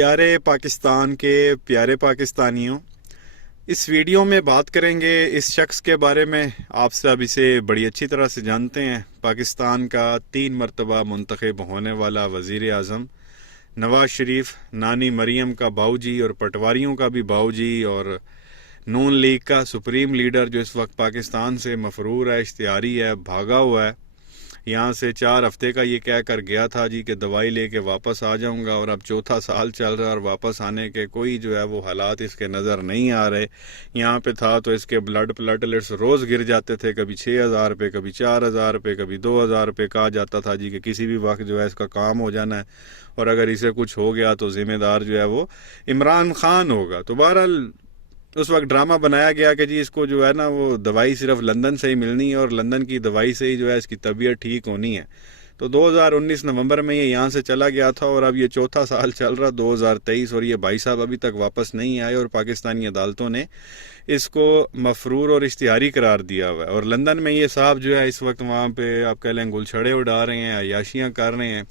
प्यारे पाकिस्तान के प्यारे पाकिस्तानियों, इस वीडियो में बात करेंगे इस शख्स के बारे में। आप सब इसे बड़ी अच्छी तरह से जानते हैं। पाकिस्तान का 3 मरतबा मुंतखब होने वाला वज़ीर आज़म नवाज शरीफ, नानी मरियम का बाऊजी और पटवारियों का भी बाऊजी, और नून लीग का सुप्रीम लीडर जो इस वक्त पाकिस्तान से मफरूर है, इश्तिहारी है, भागा हुआ है। यहाँ से 4 हफ्ते का ये कह कर गया था जी कि दवाई लेके वापस आ जाऊंगा, और अब चौथा साल चल रहा है और वापस आने के कोई जो है वो हालात इसके नज़र नहीं आ रहे। यहाँ पे था तो इसके ब्लड प्लेटलेट्स रोज़ गिर जाते थे, कभी 6,000 रुपये, कभी 4,000 रुपये, कभी 2,000 रुपये। कहा जाता था जी कि किसी भी वक्त जो है इसका काम हो जाना है, और अगर इसे कुछ हो गया तो ज़िम्मेदार जो है वो इमरान खान होगा। तो बहरहाल उस वक्त ड्रामा बनाया गया कि जी इसको जो है ना वो दवाई सिर्फ लंदन से ही मिलनी है, और लंदन की दवाई से ही जो है इसकी तबीयत ठीक होनी है। तो 2019 नवंबर में ये यहाँ से चला गया था, और अब ये चौथा साल चल रहा 2023, और ये भाई साहब अभी तक वापस नहीं आए, और पाकिस्तानी अदालतों ने इसको मफरूर और इश्तिहारी करार दिया हुआ है। और लंदन में ये साहब जो है इस वक्त वहाँ पे आप कह लें गुलछड़े उड़ा रहे हैं, अयाशियाँ कर रहे हैं।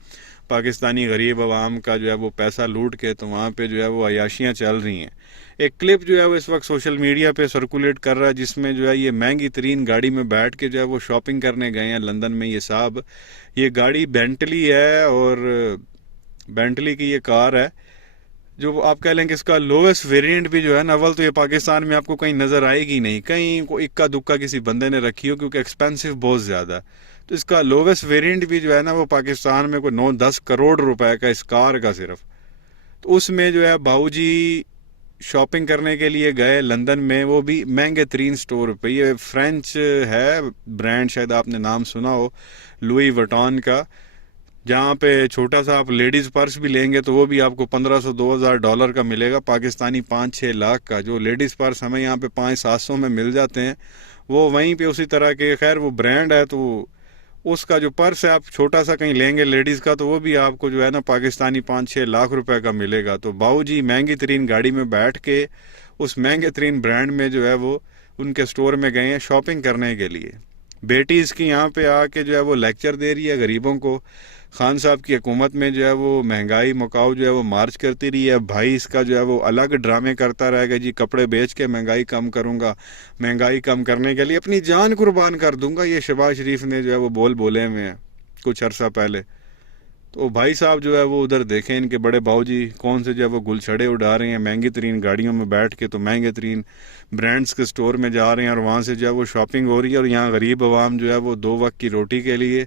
पाकिस्तानी गरीब आवाम का जो है वो पैसा लूट के तो वहाँ पे जो है वो अयाशियाँ चल रही हैं। एक क्लिप जो है वो इस वक्त सोशल मीडिया पे सर्कुलेट कर रहा है, जिसमें जो है ये महंगी तरीन गाड़ी में बैठ के जो है वो शॉपिंग करने गए हैं लंदन में। ये साहब, ये गाड़ी बेंटली है, और बेंटली की ये कार है जो आप कह लें कि इसका लोवेस्ट वेरिएंट भी जो है ना, अव्वल तो ये पाकिस्तान में आपको कहीं नज़र आएगी नहीं, कहीं को इक्का दुक्का किसी बंदे ने रखी हो, क्योंकि एक्सपेंसिव बहुत ज़्यादा है। तो इसका लोवेस्ट वेरिएंट भी जो है ना वो पाकिस्तान में कोई 9-10 करोड़ रुपए का इस कार का सिर्फ। तो उसमें जो है बाऊजी शॉपिंग करने के लिए गए लंदन में, वो भी महंगे तरीन स्टोर पे। ये फ्रेंच है ब्रांड, शायद आपने नाम सुना हो, लुई वटॉन का, जहाँ पे छोटा सा आप लेडीज़ पर्स भी लेंगे तो वो भी आपको 1500-2000 डॉलर का मिलेगा, पाकिस्तानी 5-6 लाख का। जो लेडीज़ पर्स हमें यहाँ पे 500-700 में मिल जाते हैं, वो वहीं पे उसी तरह के, खैर वो ब्रांड है, तो उसका जो पर्स है आप छोटा सा कहीं लेंगे लेडीज़ का, तो वो भी आपको जो है ना पाकिस्तानी 5-6 लाख रुपए का मिलेगा। तो बाऊजी महंगी तरीन गाड़ी में बैठ के उस महंगे तरीन ब्रांड में जो है वो उनके स्टोर में गए हैं शॉपिंग करने के लिए। बेटी इसकी यहाँ पे आके जो है वो लेक्चर दे रही है गरीबों को। खान साहब की हुकूमत में जो है वो महंगाई मुकाओ जो है वो मार्च करती रही है। भाई इसका जो है वो अलग ड्रामे करता रहेगा जी, कपड़े बेच के महंगाई कम करूंगा, महंगाई कम करने के लिए अपनी जान कुर्बान कर दूंगा। ये शहबाज शरीफ ने जो है वो बोले हुए हैं कुछ अरसा पहले। तो भाई साहब जो है वो उधर देखें, इनके बड़े बाऊजी कौन से जो है वो गुलछड़े उड़ा रहे हैं महंगी तरीन गाड़ियों में बैठ के, तो महंगे तरीन ब्रांड्स के स्टोर में जा रहे हैं, और वहाँ से जो है वो शॉपिंग हो रही है। और यहाँ गरीब आवाम जो है वो 2 वक्त की रोटी के लिए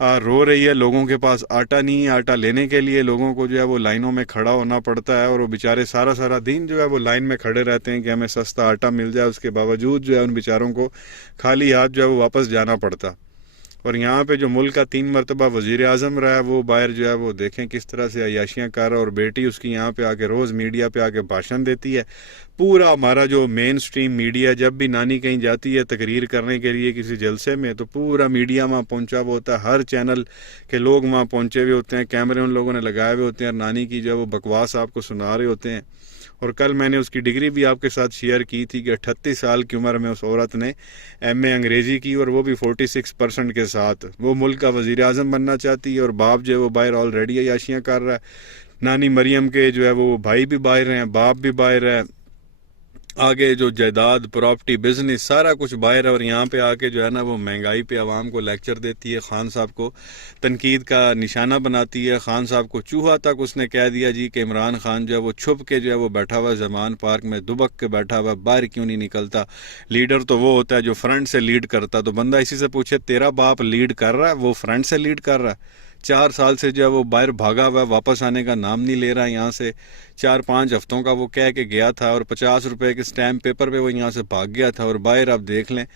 रो रही है। लोगों के पास आटा नहीं है, आटा लेने के लिए लोगों को जो है वो लाइनों में खड़ा होना पड़ता है, और वो बेचारे सारा सारा दिन जो है वो लाइन में खड़े रहते हैं कि हमें सस्ता आटा मिल जाए। उसके बावजूद जो है उन बेचारों को खाली हाथ जो है वो वापस जाना पड़ता। और यहाँ पे जो मुल्क का 3 मरतबा वज़ीर आज़म रहा है, वो बाहर जो है वो देखें किस तरह से अयाशियाँ कर रहा है। और बेटी उसकी यहाँ पे आके रोज़ मीडिया पे आके भाषण देती है। पूरा हमारा जो मेन स्ट्रीम मीडिया, जब भी नानी कहीं जाती है तकरीर करने के लिए किसी जलसे में, तो पूरा मीडिया वहाँ पहुँचा हुआ होता है, हर चैनल के लोग वहाँ पहुँचे हुए होते हैं, कैमरे उन लोगों ने लगाए हुए होते हैं, और नानी की जो है वो बकवास आपको सुना रहे होते हैं। और कल मैंने उसकी डिग्री भी आपके साथ शेयर की थी कि 38 साल की उम्र में उस औरत ने एमए अंग्रेज़ी की, और वो भी 46% के साथ। वो मुल्क का वज़ीर आज़म बनना चाहती है, और बाप जो है वो बाहर ऑलरेडी अयाशियाँ कर रहा है। नानी मरियम के जो है वो भाई भी बाहर हैं, बाप भी बाहर है, आगे जो जायदाद प्रॉपर्टी बिजनेस सारा कुछ बाहर है। और यहाँ पे आके जो है ना वो महंगाई पे आवाम को लेक्चर देती है, खान साहब को तनकीद का निशाना बनाती है। खान साहब को चूहा तक उसने कह दिया जी कि इमरान खान जो है वो छुप के जो है वो बैठा हुआ जमान पार्क में, दुबक के बैठा हुआ, बाहर क्यों नहीं निकलता। लीडर तो वो होता है जो फ्रंट से लीड करता। तो बंदा इसी से पूछे तेरा बाप लीड कर रहा है, वो फ्रंट से लीड कर रहा है। 4 साल से जो है वो बाहर भागा हुआ, वापस आने का नाम नहीं ले रहा। यहाँ से 4-5 हफ्तों का वो कह के गया था, और 50 रुपए के स्टैम्प पेपर पे वो यहाँ से भाग गया था, और बाहर आप देख लें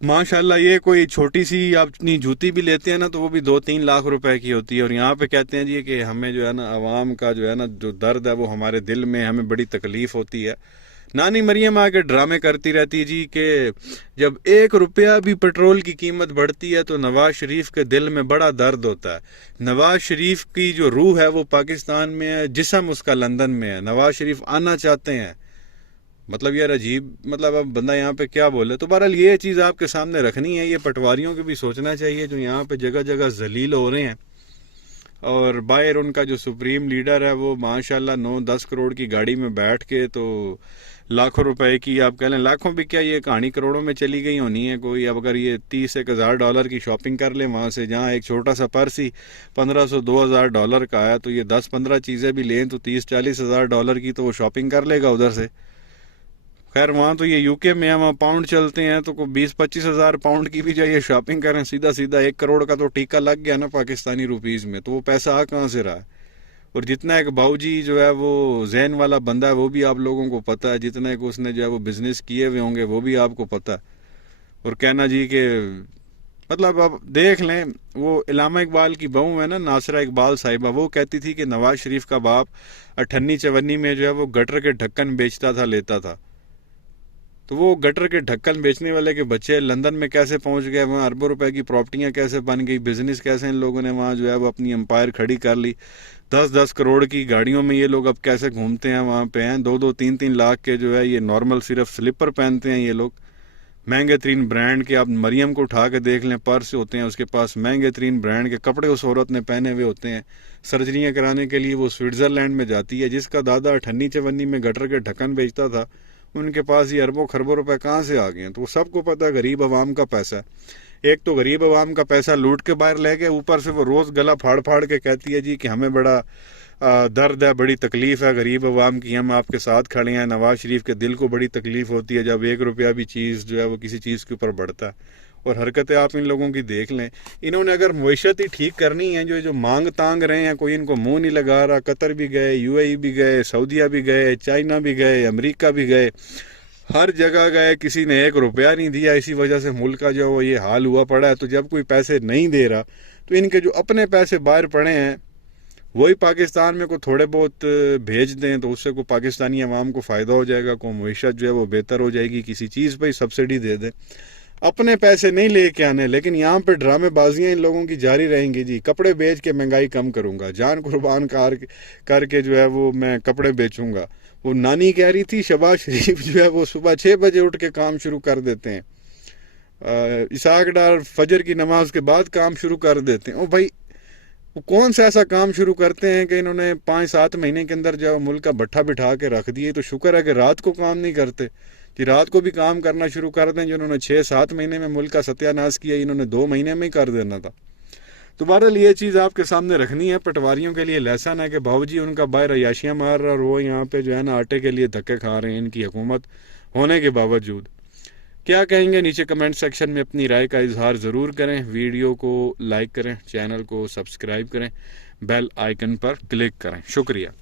माशाल्लाह। ये कोई छोटी सी आप अपनी जूती भी लेते हैं ना तो वो भी 2-3 लाख रुपए की होती है। और यहाँ पे कहते हैं जी कि हमें जो है ना आवाम का जो है ना जो दर्द है वो हमारे दिल में, हमें बड़ी तकलीफ होती है। नानी मरियम आके ड्रामे करती रहती है जी कि जब 1 रुपया भी पेट्रोल की कीमत बढ़ती है तो नवाज शरीफ के दिल में बड़ा दर्द होता है। नवाज शरीफ की जो रूह है वो पाकिस्तान में है, जिस्म उसका लंदन में है। नवाज शरीफ आना चाहते हैं। मतलब यार अजीब, मतलब अब बंदा यहाँ पे क्या बोले। तो बहरहाल ये चीज़ आपके सामने रखनी है। ये पटवारियों को भी सोचना चाहिए जो यहाँ पे जगह जगह जलील हो रहे हैं। और बाहर उनका जो सुप्रीम लीडर है वो माशाल्लाह 9-10 करोड़ की गाड़ी में बैठ के तो लाखों रुपए की, आप कह लें लाखों भी क्या, ये कहानी करोड़ों में चली गई होनी है कोई। अब अगर ये 30-1 हज़ार डॉलर की शॉपिंग कर ले वहाँ से, जहाँ एक छोटा सा पर्स ही 1500-2000 डॉलर का है, तो ये 10-15 चीज़ें भी लें तो 30-40 हज़ार डॉलर की तो वो शॉपिंग कर लेगा उधर से। खैर वहाँ तो ये यूके में है, वहाँ पाउंड चलते हैं, तो को 20-25 हज़ार पाउंड की भी चाहिए शॉपिंग करें, सीधा सीधा 1 करोड़ का तो टीका लग गया ना पाकिस्तानी रुपीज़ में। तो वो पैसा आ कहाँ से रहा है? और जितना एक बाऊजी जो है वो जैन वाला बंदा है वो भी आप लोगों को पता है, जितना एक उसने जो है वो बिजनेस किए हुए होंगे वो भी आपको पता है। और कहना जी के मतलब अब देख लें, वो इलामा इकबाल की बहू है ना नासरा इकबाल साहिबा, वो कहती थी कि नवाज शरीफ का बाप 98-54 में जो है वो गटर के ढक्कन बेचता था, लेता था। तो वो गटर के ढक्कन बेचने वाले के बच्चे लंदन में कैसे पहुंच गए, वहाँ अरबों रुपए की प्रॉपर्टियां कैसे बन गई, बिजनेस कैसे इन लोगों ने वहाँ जो है वो अपनी एम्पायर खड़ी कर ली, 10-10 करोड़ की गाड़ियों में ये लोग अब कैसे घूमते हैं, वहाँ पे हैं 2-2 3-3 लाख के जो है ये नॉर्मल सिर्फ स्लीपर पहनते हैं ये लोग, महंगे तरीन ब्रांड के। आप मरियम को उठा के देख लें, पर्स होते हैं उसके पास, महंगे तरीन ब्रांड के कपड़े उस औरत ने पहने हुए होते हैं। सर्जरियाँ कराने के लिए वो स्विट्ज़रलैंड में जाती है। जिसका दादा 98-54 में गटर के ढक्कन बेचता था, उनके पास ये अरबों खरबों रुपए कहाँ से आ गए हैं? तो वो सबको पता है गरीब आवाम का पैसा है। एक तो गरीब आवाम का पैसा लूट के बाहर ले गए, ऊपर से वो रोज़ गला फाड़ फाड़ के कहती है जी कि हमें बड़ा दर्द है, बड़ी तकलीफ है गरीब आवाम की, हम आपके साथ खड़े हैं। नवाज शरीफ के दिल को बड़ी तकलीफ होती है जब 1 रुपया भी चीज़ जो है वो किसी चीज़ के ऊपर बढ़ता है। और हरकतें आप इन लोगों की देख लें, इन्होंने अगर मईशत ही ठीक करनी है, जो मांग तांग रहे हैं, कोई इनको मुंह नहीं लगा रहा। कतर भी गए, यूएई भी गए, सऊदीया भी गए, चाइना भी गए, अमेरिका भी गए, हर जगह गए, किसी ने 1 रुपया नहीं दिया। इसी वजह से मुल्क का जो ये हाल हुआ पड़ा है। तो जब कोई पैसे नहीं दे रहा तो इनके जो अपने पैसे बाहर पड़े हैं वही पाकिस्तान में को थोड़े बहुत भेज दें तो उससे को पाकिस्तानी अवाम को फ़ायदा हो जाएगा, को मईशत जो है वो बेहतर हो जाएगी, किसी चीज़ पर सब्सिडी दे दें। अपने पैसे नहीं लेके आने, लेकिन यहाँ पे ड्रामेबाजियाँ इन लोगों की जारी रहेंगी जी। कपड़े बेच के महंगाई कम करूँगा, जान कुर्बान करके जो है वो मैं कपड़े बेचूंगा। वो नानी कह रही थी शहबाज शरीफ जो है वो सुबह 6 बजे उठ के काम शुरू कर देते हैं, इसाक डार फजर की नमाज के बाद काम शुरू कर देते हैं। ओ भाई, वो कौन सा ऐसा काम शुरू करते हैं कि इन्होंने 5-7 महीने के अंदर जो मुल्क का भट्ठा बिठा के रख दिए। तो शुक्र है कि रात को काम नहीं करते, कि रात को भी काम करना शुरू कर दें। जिन्होंने 6-7 महीने में मुल्क का सत्यानाश किया, इन्होंने 2 महीने में ही कर देना था। तो बहरहाल ये चीज़ आपके सामने रखनी है। पटवारियों के लिए लेसन है कि बाबूजी उनका बाहर अयाशियाँ मार रहा और वो यहाँ पे जो है ना आटे के लिए धक्के खा रहे हैं इनकी हुकूमत होने के बावजूद। क्या कहेंगे नीचे कमेंट सेक्शन में अपनी राय का इजहार ज़रूर करें। वीडियो को लाइक करें, चैनल को सब्सक्राइब करें, बेल आइकन पर क्लिक करें। शुक्रिया।